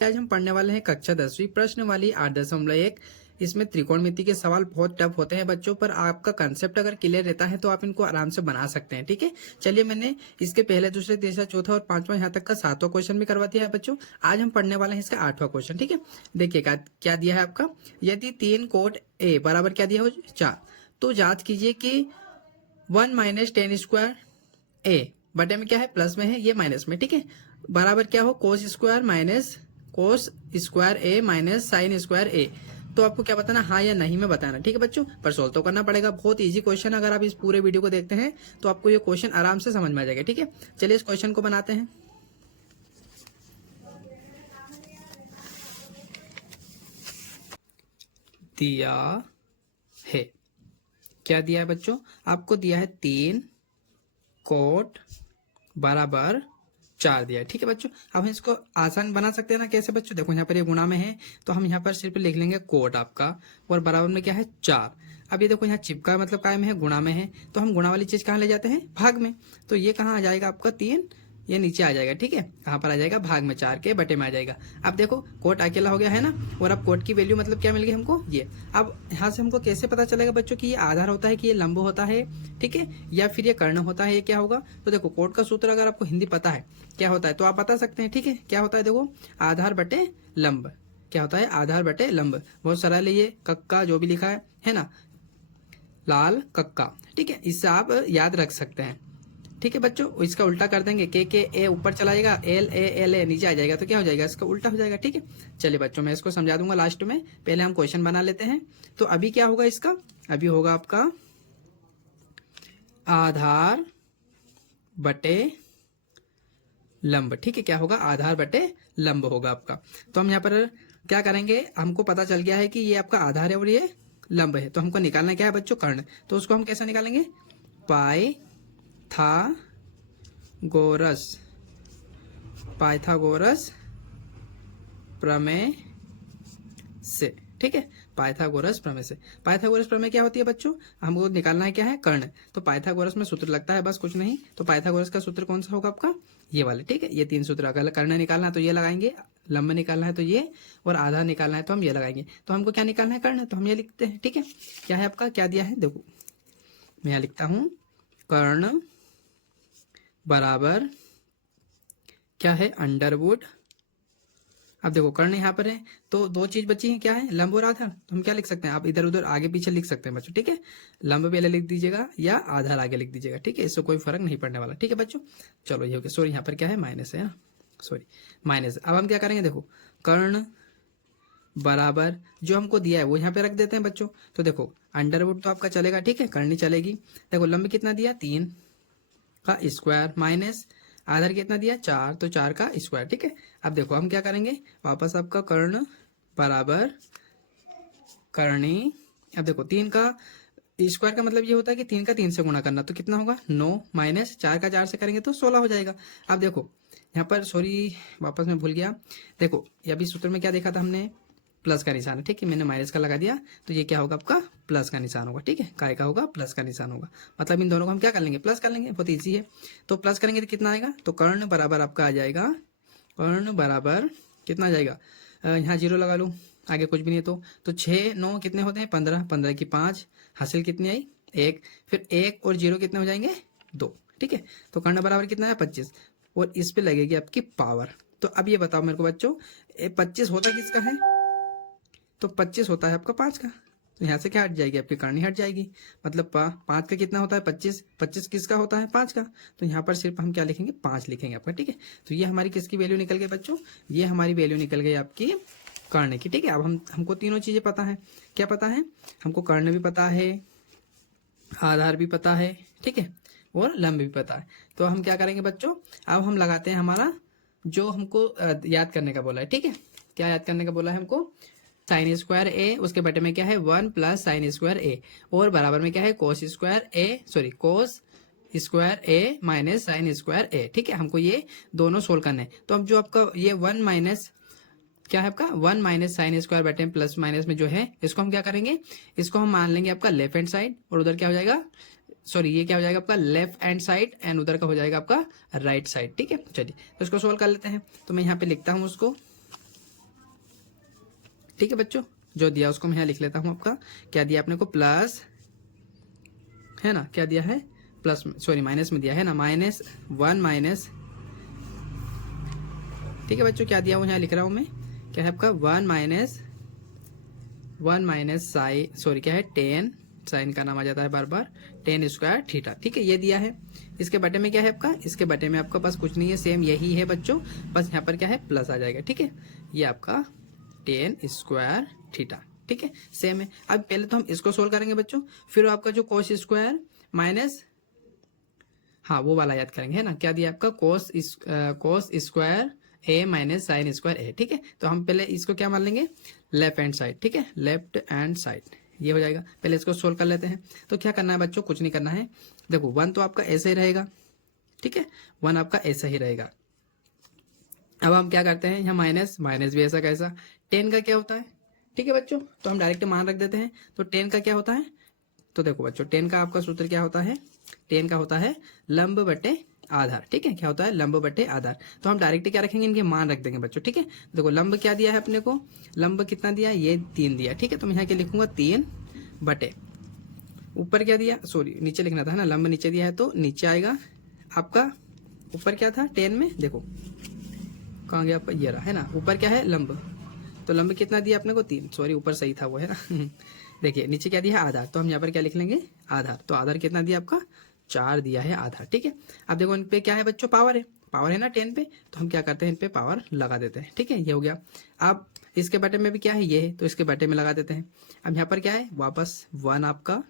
आज हम पढ़ने वाले हैं कक्षा 10वीं प्रश्न वाली 8.1। इसमें त्रिकोणमिति के सवाल बहुत टफ होते हैं बच्चों, पर आपका कंसेप्ट अगर क्लियर रहता है तो आप इनको आराम से बना सकते हैं। ठीक है, चलिए मैंने इसके पहले, दूसरे, तीसरा, चौथा और पांचवा यहाँ तक का 7वां क्वेश्चन भी करवा दिया है बच्चों। आज हम पढ़ने वाले हैं इसका 8वां क्वेश्चन। ठीक है, देखिए क्या दिया है आपका। यदि 3 कोट ए बराबर क्या दिया हो 4, तो जांच कीजिए कि 1 माइनस टेन स्क्वायर ए बटे में क्या है, प्लस में है, ये माइनस में। ठीक है, बराबर क्या हो cos square minus cos square A minus sine square A. तो आपको क्या बताना, हाँ या नहीं में बताना। ठीक है बच्चों, पर सोल्व तो करना पड़ेगा। बहुत इजी क्वेश्चन, अगर आप इस पूरे वीडियो को देखते हैं तो आपको ये क्वेश्चन आराम से समझ में आ जाएगा। ठीक है, चलिए इस क्वेश्चन को बनाते हैं। दिया है, क्या दिया है बच्चों, आपको दिया है 3 कोट बराबर 4 दिया है। ठीक है बच्चों, अब हम इसको आसान बना सकते हैं ना। कैसे बच्चों, देखो यहाँ पर ये गुणा में है तो हम यहाँ पर सिर्फ लिख लेंगे कोट आपका, और बराबर में क्या है 4। अब ये देखो यहाँ चिपका मतलब काय में है, गुणा में है, तो हम गुणा वाली चीज कहाँ ले जाते हैं, भाग में। तो ये कहाँ आ जाएगा आपका 3, ये नीचे आ जाएगा। ठीक है, कहाँ पर आ जाएगा, भाग में, 4 के बटे में आ जाएगा। अब देखो कोट अकेला हो गया है ना, और अब कोट की वैल्यू मतलब क्या मिल गई हमको, ये। अब यहाँ से हमको कैसे पता चलेगा बच्चों कि ये आधार होता है, कि ये लंब होता है, ठीक है, या फिर ये कर्ण होता है, ये क्या होगा। तो देखो कोट का सूत्र अगर आपको हिंदी पता है क्या होता है तो आप बता सकते हैं। ठीक है, क्या होता है, देखो आधार बटे लंब, क्या होता है, आधार बटे लंब। बहुत सरल है ये, कक्का जो भी लिखा है ना, लाल कक्का। ठीक है, इससे आप याद रख सकते हैं। ठीक है बच्चों, इसका उल्टा कर देंगे, के ए ऊपर चला जाएगा, एल ए नीचे आ जाएगा, तो क्या हो जाएगा, इसका उल्टा हो जाएगा। ठीक है, चलिए बच्चों मैं इसको समझा दूंगा लास्ट में, पहले हम क्वेश्चन बना लेते हैं। तो अभी क्या होगा इसका, अभी होगा आपका आधार बटे लंब। ठीक है, क्या होगा, आधार बटे लंब होगा आपका। तो हम यहाँ पर क्या करेंगे, हमको पता चल गया है कि ये आपका आधार है और ये लंब है, तो हमको निकालना क्या है बच्चों, कर्ण। तो उसको हम कैसे निकालेंगे, पाइथागोरस प्रमेय से। ठीक है, पाइथागोरस प्रमेय से। पाइथागोरस प्रमेय क्या होती है बच्चों, हमको निकालना है क्या है, कर्ण। तो पाइथागोरस में सूत्र लगता है, बस कुछ नहीं। तो पाइथागोरस का सूत्र कौन सा होगा आपका, ये वाले। ठीक है, ये 3 सूत्र, अगर कर्ण निकालना है तो ये लगाएंगे, लंब निकालना है तो ये, और आधार निकालना है तो हम ये लगाएंगे। तो हमको क्या निकालना है, कर्ण, तो हम ये लिखते हैं। ठीक है, क्या है आपका, क्या दिया है, देखो मैं यहाँ लिखता हूं, कर्ण बराबर क्या है, अंडरवुड। अब देखो कर्ण यहाँ पर है तो दो चीज बची है, क्या है, लंब और आधार। तो हम क्या लिख सकते हैं, आप इधर उधर आगे पीछे लिख सकते हैं बच्चों। ठीक है, लंब पहले लिख दीजिएगा या आधार आगे लिख दीजिएगा। ठीक है, इससे कोई फर्क नहीं पड़ने वाला। ठीक है बच्चों, चलो ये हो गया। सॉरी यहाँ पर क्या है, माइनस है ना, सॉरी माइनस। अब हम क्या करेंगे, देखो कर्ण बराबर जो हमको दिया है वो यहाँ पे रख देते हैं बच्चों। तो देखो अंडरवुड तो आपका चलेगा, ठीक है, करनी चलेगी। देखो लंब कितना दिया, 3 का स्क्वायर माइनस आधार कितना दिया, 4, तो 4 का स्क्वायर। ठीक है, अब देखो हम क्या करेंगे, वापस आपका कर्ण बराबर करणी। अब देखो 3 का स्क्वायर का मतलब ये होता है कि 3 का 3 से गुणा करना, तो कितना होगा 9 माइनस 4 का 4 से करेंगे तो 16 हो जाएगा। अब देखो यहाँ पर, सॉरी वापस मैं भूल गया, देखो ये अभी सूत्र में क्या देखा था हमने, प्लस का निशान है। ठीक है, मैंने माइनस का लगा दिया, तो ये क्या होगा आपका, प्लस का निशान होगा। ठीक है, काय का होगा, प्लस का निशान होगा। मतलब इन दोनों को हम क्या कर लेंगे, प्लस कर लेंगे, बहुत ईजी है। तो प्लस करेंगे तो कितना आएगा, तो कर्ण बराबर आपका आ जाएगा, कर्ण बराबर कितना आ जाएगा, यहाँ 0 लगा लूँ, आगे कुछ भी नहीं। तो 6 9 कितने होते हैं, 15, 15 की 5, हासिल कितनी आई, 1, फिर 1 और 0 कितने हो जाएंगे, 2। ठीक है, तो कर्ण बराबर कितना है, 25, और इस पे लगेगी आपकी पावर। तो अब ये बताओ मेरे को बच्चों, 25 होता किसका है, तो 25 होता है आपका 5 का। तो यहाँ से क्या हट जाएगी, आपकी करनी हट जाएगी। मतलब 5 का कितना होता है, 25, 25 किसका होता है, 5 का। तो यहाँ पर सिर्फ हम क्या लिखेंगे, 5 लिखेंगे आपका। ठीक है, तो ये हमारी किसकी वैल्यू निकल गई बच्चों, ये हमारी वैल्यू निकल गई आपकी कर्ण की। ठीक है, अब हमको तीनों चीजें पता है, क्या पता है हमको, कर्ण भी पता है, आधार भी पता है, ठीक है, और लंब भी पता है। तो हम क्या करेंगे बच्चों, अब हम लगाते हैं हमारा जो हमको याद करने का बोला है। ठीक है, क्या याद करने का बोला है हमको, साइन स्क्वायर ए, उसके बटे में क्या है 1 प्लस साइन स्क्वायर ए, और बराबर में क्या है कोस square A, sorry cos square A minus sine square ए। ठीक है, हमको ये दोनों सोल्व करने हैं। तो अब जो आपका ये 1 माइनस क्या है आपका, 1 माइनस साइन स्क्वायर बटे प्लस माइनस में जो है, इसको हम क्या करेंगे, इसको हम मान लेंगे आपका लेफ्ट हैंड साइड, और उधर क्या हो जाएगा, सॉरी ये क्या हो जाएगा आपका लेफ्ट हैंड साइड, एंड उधर का हो जाएगा आपका राइट साइड। ठीक है, चलिए तो इसको सोल्व कर लेते हैं। तो मैं यहाँ पे लिखता हूँ उसको, ठीक है बच्चों, जो दिया उसको मैं यहाँ लिख लेता हूँ। आपका क्या दिया आपने को, प्लस है ना, क्या दिया है प्लस, सॉरी माइनस में दिया है ना, -1 माइनस, ठीक है बच्चों, क्या दिया वो यहाँ लिख रहा हूँ मैं, क्या है आपका 1 माइनस साइन, सॉरी क्या है 10, साइन का नाम आ जाता है बार बार, 10 स्क्वायर थीटा। ठीक है, ये दिया है। इसके बटे में क्या है आपका, इसके बटे में आपका पास कुछ नहीं है, सेम यही है बच्चों, बस यहाँ पर क्या है प्लस आ जाएगा। ठीक है, ये आपका 10 स्क्वायर थीटा। ठीक है, सेम है। अब पहले तो हम इसको सोल्व करेंगे बच्चों, फिर आपका जो कोस स्क्वायर माइनस, हाँ वो वाला याद करेंगे, है ना, क्या दिया आपका कोस square A minus sine square ए। ठीक है, तो हम पहले इसको क्या मान लेंगे, लेफ्ट हैंड साइड। ठीक है, लेफ्ट हैंड साइड ये हो जाएगा। पहले इसको सोल्व कर लेते हैं। तो क्या करना है बच्चों, कुछ नहीं करना है। देखो 1 तो आपका ऐसे ही रहेगा, ठीक है, 1 आपका ऐसा ही रहेगा। अब हम क्या करते हैं, यहाँ माइनस माइनस भी ऐसा कैसा, 10 का क्या होता है, ठीक है बच्चों, तो हम डायरेक्ट मान रख देते हैं। तो 10 का क्या होता है, तो देखो बच्चों 10 का आपका सूत्र क्या होता है, 10 का होता है लंब बटे आधार। ठीक है, क्या होता है लंब बटे आधार। तो हम डायरेक्ट क्या रखेंगे, इनके मान रख देंगे बच्चों। ठीक है, देखो लंब क्या दिया है अपने को, लंब कितना दिया, ये 3 दिया। ठीक है, तो मैं यहाँ क्या लिखूंगा 3 बटे, ऊपर क्या दिया, सॉरी नीचे लिखना था ना, लंब नीचे दिया है तो नीचे आएगा आपका, ऊपर क्या था 10 में, देखो कहाँ गया आपका, ये रहा, है ना, ऊपर क्या है लंब, तो लंब कितना दिया अपने को 3, सॉरी ऊपर सही था वो, है ना देखिए नीचे क्या दिया है आधार, तो हम यहाँ पर क्या लिख लेंगे आधार। तो आधार कितना दिया आपका 4 दिया है आधार। ठीक है, अब देखो इन पे क्या है बच्चों, पावर है ना 10 पे, तो हम क्या करते हैं इन पे पावर लगा देते हैं। ठीक है, ये हो गया। अब इसके बटे में भी क्या है ये है, तो इसके बटे में लगा देते हैं। अब यहाँ पर क्या है वापस 1 आपका,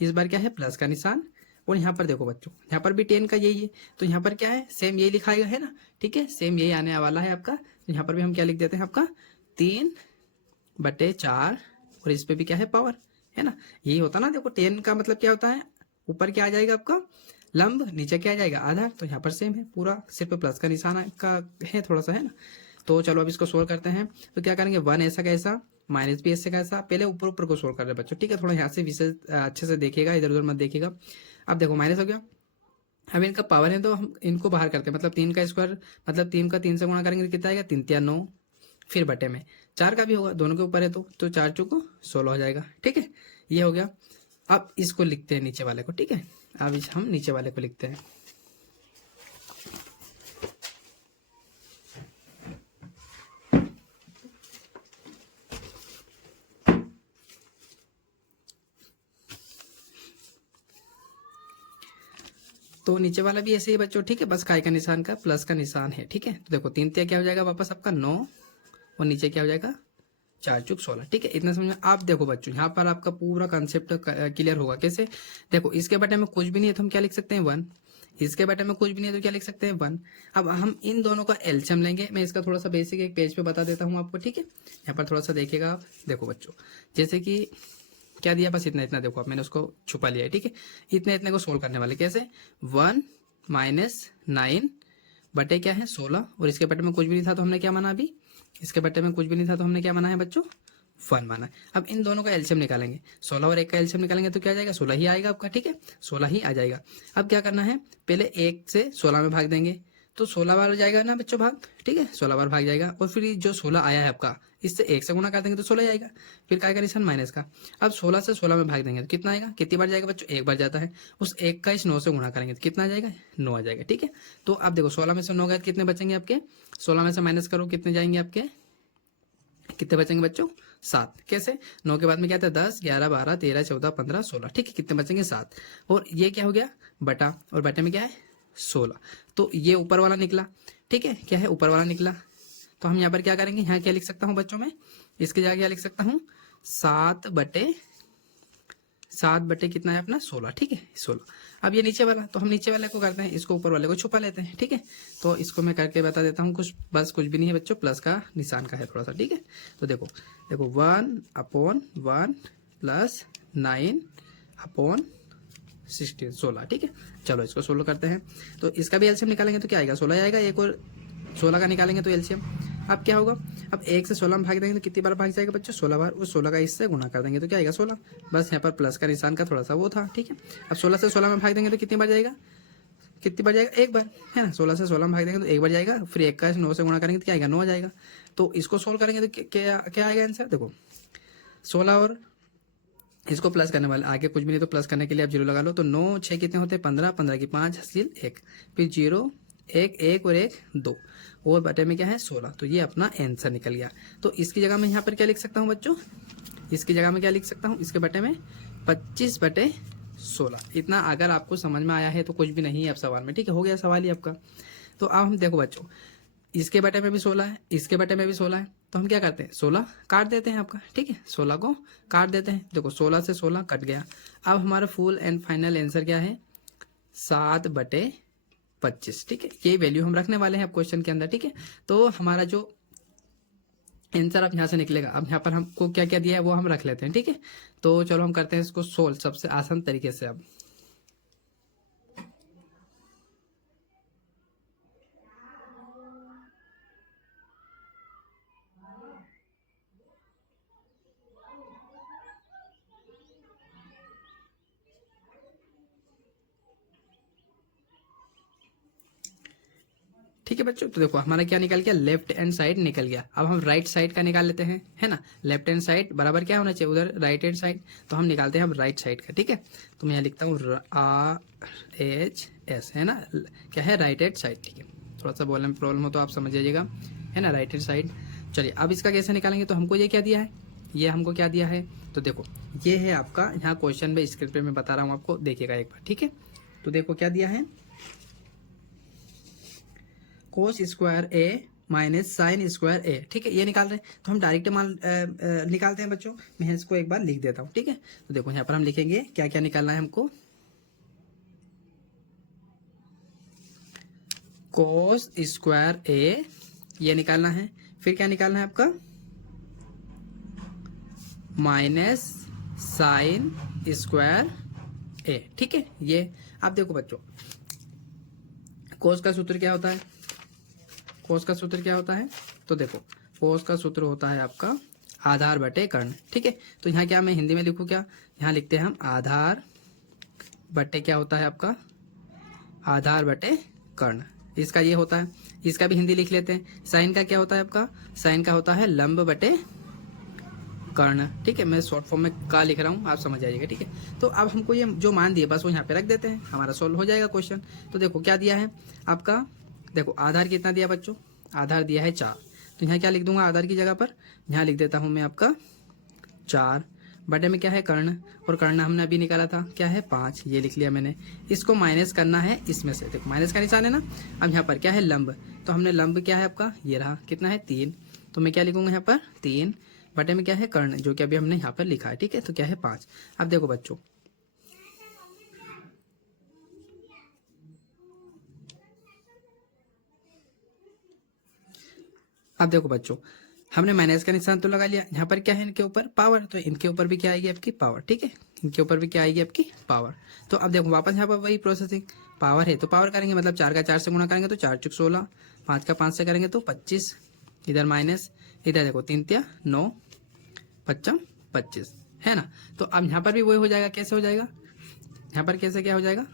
इस बार क्या है प्लस का निशान, और यहाँ पर देखो बच्चों यहाँ पर भी 10 का यही है, तो यहाँ पर क्या है सेम यही लिखाएगा, है ना। ठीक है, सेम यही आने वाला है आपका। तो यहाँ पर भी हम क्या लिख देते हैं आपका 3 बटे 4, और इस पे भी क्या है पावर, है ना। यही होता ना, देखो 10 का मतलब क्या होता है, ऊपर क्या आ जाएगा आपका लंब, नीचे क्या आ जाएगा आधार। तो यहाँ पर सेम है पूरा, सिर्फ प्लस का निशान का है थोड़ा सा, है ना। तो चलो अब इसको सोल्व करते हैं। तो क्या करेंगे 1 ऐसा कैसा, माइनस भी ऐसे कैसा, पहले ऊपर ऊपर को सोल्व कर रहे हैं बच्चों। ठीक है, थोड़ा यहाँ से विशेष अच्छे से देखिएगा, इधर उधर मत देखिएगा। अब देखो माइनस हो गया, अब इनका पावर है तो हम इनको बाहर करते हैं, मतलब 3 का स्क्वायर, मतलब 3 का 3 से गुणा करेंगे तो कितना आएगा, 3 3 9, फिर बटे में 4 का भी होगा, दोनों के ऊपर है तो 4 चौको 16 हो जाएगा। ठीक है, ये हो गया। अब इसको लिखते हैं नीचे वाले को। ठीक है, अब हम नीचे वाले को लिखते हैं। तो नीचे वाला भी ऐसे ही बच्चों, ठीक है, बस काय का निशान का प्लस का निशान है। ठीक है, तो देखो 3 3 क्या हो जाएगा वापस आपका 9, और नीचे क्या हो जाएगा 4 चौक 16। ठीक है, इतना समझ में। आप देखो बच्चों यहाँ पर आपका पूरा कंसेप्ट क्लियर होगा। कैसे, देखो इसके बटे में कुछ भी नहीं है तो हम क्या लिख सकते हैं 1, इसके बटे में कुछ भी नहीं है तो क्या लिख सकते हैं 1। अब हम इन दोनों का एलसीएम लेंगे। मैं इसका थोड़ा सा बेसिक एक पेज पे बता देता हूँ आपको। ठीक है, यहाँ पर थोड़ा सा देखिएगा आप। देखो बच्चों जैसे कि क्या दिया, बस इतना इतना देखो, अब मैंने उसको छुपा लिया है। ठीक है, इतने इतने को सोल्व करने वाले कैसे, 1 माइनस 9 बटे क्या है 16, और इसके बटे में कुछ भी नहीं था तो हमने क्या माना, अभी इसके बटे में कुछ भी नहीं था तो हमने क्या माना है बच्चों 1 माना है। अब इन दोनों का एलसीएम निकालेंगे, 16 और 1 का एलसीएम निकालेंगे तो क्या आ जाएगा 16 ही आएगा आपका। ठीक है, 16 ही आ जाएगा। अब क्या करना है, पहले 1 से 16 में भाग देंगे तो 16 बार जाएगा ना बच्चों भाग। ठीक है, 16 बार भाग जाएगा, और फिर जो 16 आया है आपका इससे 1 से गुणा कर देंगे तो 16 आएगा, फिर काय का निशान माइनस का। अब 16 से 16 में भाग देंगे तो कितना आएगा, कितनी बार जाएगा बच्चों, 1 बार जाता है। उस 1 का इस 9 से गुणा करेंगे तो कितना आ जाएगा, 9 आ जाएगा। ठीक है, तो आप देखो 16 में से 9 गए कितने बचेंगे आपके, 16 में से माइनस करो कितने जाएंगे आपके, कितने बचेंगे बच्चों 7। कैसे, 9 के बाद में क्या था 10 11 12 13 14 15 16। ठीक है, कितने बचेंगे 7, और ये क्या हो गया बटा, और बटे में क्या है 16, तो ये ऊपर वाला निकला। ठीक है, क्या है ऊपर वाला निकला। तो हम यहाँ पर क्या करेंगे, यहाँ क्या लिख सकता हूँ बच्चों में, इसके जगह क्या लिख सकता हूँ 7 बटे कितना है अपना 16। ठीक है 16। अब ये नीचे वाला, तो हम नीचे वाले को करते हैं, इसको ऊपर वाले को छुपा लेते हैं। ठीक है, तो इसको मैं करके बता देता हूँ, कुछ बस कुछ भी नहीं है बच्चों, प्लस का निशान का है थोड़ा सा। ठीक है, तो देखो 1/1 प्लस 9/16 16। ठीक है, चलो इसको सोल्व करते हैं। तो इसका भी एलसीएम निकालेंगे तो क्या आएगा 16 आएगा, एक और 16 का निकालेंगे तो एलसीएम। अब क्या होगा, अब 1 से 16 में भाग देंगे तो कितनी बार भाग जाएगा बच्चों 16 बार, उस 16 का इससे गुणा कर देंगे तो क्या आएगा 16, बस यहाँ पर प्लस का निशान का थोड़ा सा वो था। ठीक है, अब 16 से 16 में भाग देंगे तो कितनी बार जाएगा, एक बार, है ना। 16 से 16 में भाग देंगे तो एक बार जाएगा, फिर 1 का 9 से गुणा करेंगे तो क्या आएगा 9 आ जाएगा। तो इसको सोल्व करेंगे तो क्या क्या आएगा आंसर, देखो 16 और इसको प्लस करने वाले आगे कुछ भी नहीं, तो प्लस करने के लिए आप 0 लगा लो। तो 9 6 कितने होते हैं 15, 15 की 5 हासिल 1, फिर 0 1 1 और 1 2 और बटे में क्या है 16। तो ये अपना आंसर निकल गया। तो इसकी जगह मैं यहाँ पर क्या लिख सकता हूँ बच्चों, इसकी जगह में क्या लिख सकता हूँ, इसके बटे में 25/16। इतना अगर आपको समझ में आया है तो कुछ भी नहीं है अब सवाल में, ठीक है, हो गया सवाल ही आपका। तो अब हम देखो बच्चों, इसके बटे में भी 16 है, इसके बटे में भी 16 है, तो हम क्या करते हैं 16 काट देते हैं आपका, ठीक है, 16 को काट देते हैं। देखो 16 से 16 कट गया। अब हमारा फुल एंड फाइनल आंसर क्या है 7/25, ठीक है, ये वैल्यू हम रखने वाले हैं अब क्वेश्चन के अंदर, ठीक है। तो हमारा जो आंसर अब यहाँ से निकलेगा, अब यहाँ पर हमको क्या क्या दिया है वो हम रख लेते हैं, ठीक है। तो चलो हम करते हैं इसको सोल्व सबसे आसान तरीके से। अब ठीक है बच्चों, तो देखो हमारा क्या निकल गया, लेफ्ट हैंड साइड निकल गया। अब हम राइट साइड का निकाल लेते हैं, है ना। लेफ्ट हैंड साइड बराबर क्या होना चाहिए उधर राइट हैंड साइड, तो हम निकालते हैं हम राइट साइड का, ठीक है। तो मैं यहाँ लिखता हूँ RHS, है ना, क्या है राइट हैंड साइड, ठीक है। थोड़ा सा बोलने में प्रॉब्लम हो तो आप समझ जाइएगा, है ना, राइट हैंड साइड। चलिए अब इसका कैसे निकालेंगे, तो हमको ये क्या दिया है, ये हमको क्या दिया है, तो देखो ये है आपका यहाँ क्वेश्चन में स्क्रीन पे मैं बता रहा हूँ आपको, देखिएगा एक बार, ठीक है। तो देखो क्या दिया है, कोस square A minus sine square ए, ठीक है, ये निकाल रहे हैं। तो हम डायरेक्ट मान निकालते हैं बच्चों, मैं इसको एक बार लिख देता हूँ, ठीक है। तो देखो यहाँ पर हम लिखेंगे क्या क्या निकालना है हमको, कोस स्क्वायर ए ये निकालना है, फिर क्या निकालना है आपका माइनस साइन स्क्वायर ए, ठीक है। ये आप देखो बच्चों, कोस का सूत्र क्या होता है, कोस का सूत्र क्या होता है, तो देखो कोस का सूत्र होता है आपका आधार बटे कर्ण, ठीक है। तो यहाँ क्या मैं हिंदी में लिखूँ, क्या यहाँ लिखते हैं हम आधार बटे क्या होता है आपका आधार बटे कर्ण, इसका ये होता है। इसका भी हिंदी लिख लेते हैं। साइन का क्या होता है आपका, साइन का होता है लंब बटे कर्ण, ठीक है। मैं शॉर्ट फॉर्म में का लिख रहा हूँ, आप समझ जाइएगा, ठीक है। तो अब हमको ये जो मान दिए बस वो यहाँ पे रख देते हैं, हमारा सॉल्व हो जाएगा क्वेश्चन। तो देखो क्या दिया है आपका, देखो आधार कितना दिया बच्चों, आधार दिया है 4, तो यहाँ क्या लिख दूंगा आधार की जगह पर, यहाँ लिख देता हूँ मैं आपका 4 बटे में क्या है कर्ण, और कर्ण हमने अभी निकाला था क्या है 5, ये लिख लिया मैंने। इसको माइनस करना है इसमें से, देखो माइनस का निशान है ना। अब यहाँ पर क्या है लंब, तो हमने लंब क्या है आपका ये रहा, कितना है 3, तो मैं क्या लिखूंगा यहाँ पर 3 बटे में क्या है कर्ण, जो कि अभी हमने यहाँ पर लिखा है, ठीक है। तो क्या है 5। अब देखो बच्चों, अब देखो बच्चों, हमने माइनस का निशान तो लगा लिया, यहाँ पर क्या है इनके ऊपर पावर, तो इनके ऊपर भी क्या आएगी आपकी पावर, ठीक है, इनके ऊपर भी क्या आएगी आपकी पावर। तो अब देखो वापस यहाँ पर वही प्रोसेसिंग, पावर है तो पावर करेंगे, मतलब 4 का 4 से गुणा करेंगे तो 4 चुक 16, 5 का 5 से करेंगे तो 25, इधर माइनस, इधर देखो 3 तिया 9 5 25, है ना। तो अब यहाँ पर भी वही हो जाएगा, कैसे हो जाएगा, यहाँ पर कैसे क्या हो जाएगा,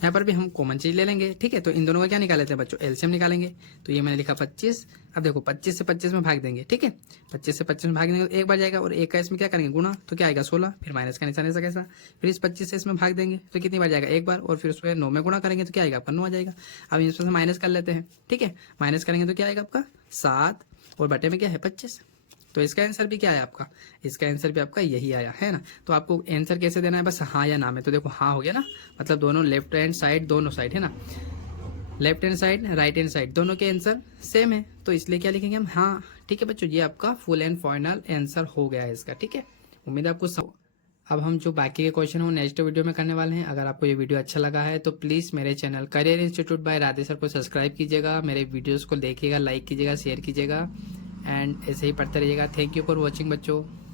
यहाँ पर भी हम कॉमन चीज ले लेंगे, ठीक है। तो इन दोनों का क्या निकाल लेते हैं बच्चों, एलसीएम निकालेंगे। तो ये मैंने लिखा 25, अब देखो 25 से 25 में भाग देंगे, ठीक है, 25 से 25 में भाग देंगे तो एक बार जाएगा, और एक का इसमें क्या करेंगे गुणा, तो क्या आएगा 16, फिर माइनस का निशान ऐसा कैसा, फिर इस 25 से इसमें भाग देंगे तो कितनी बार जाएगा एक बार, और फिर उसमें 9 में गुणा करेंगे तो क्या आएगा आपका 9 आ जाएगा। अब इसमें से माइनस कर लेते हैं, ठीक है, माइनस करेंगे तो क्या आएगा आपका 7, और बटे में क्या है 25। तो इसका आंसर भी क्या है आपका, इसका आंसर भी आपका यही आया, है ना। तो आपको आंसर कैसे देना है, बस हाँ या ना में। तो देखो हाँ हो गया ना, मतलब दोनों लेफ्ट हैंड साइड, दोनों साइड, है ना, left hand side right hand side दोनों के आंसर सेम है, तो इसलिए क्या लिखेंगे हम हाँ, ठीक है बच्चों। ये आपका फुल एंड फाइनल आंसर हो गया है इसका, ठीक है। उम्मीद है आपको अब हम जो बाकी के क्वेश्चन हो नेक्स्ट वीडियो में करने वाले हैं। अगर आपको ये वीडियो अच्छा लगा है तो प्लीज़ मेरे channel career institute by Radhe sir को सब्सक्राइब कीजिएगा, मेरे वीडियोस को देखिएगा, लाइक कीजिएगा, शेयर कीजिएगा, एंड ऐसे ही पढ़ते रहिएगा। थैंक यू फॉर वॉचिंग बच्चों।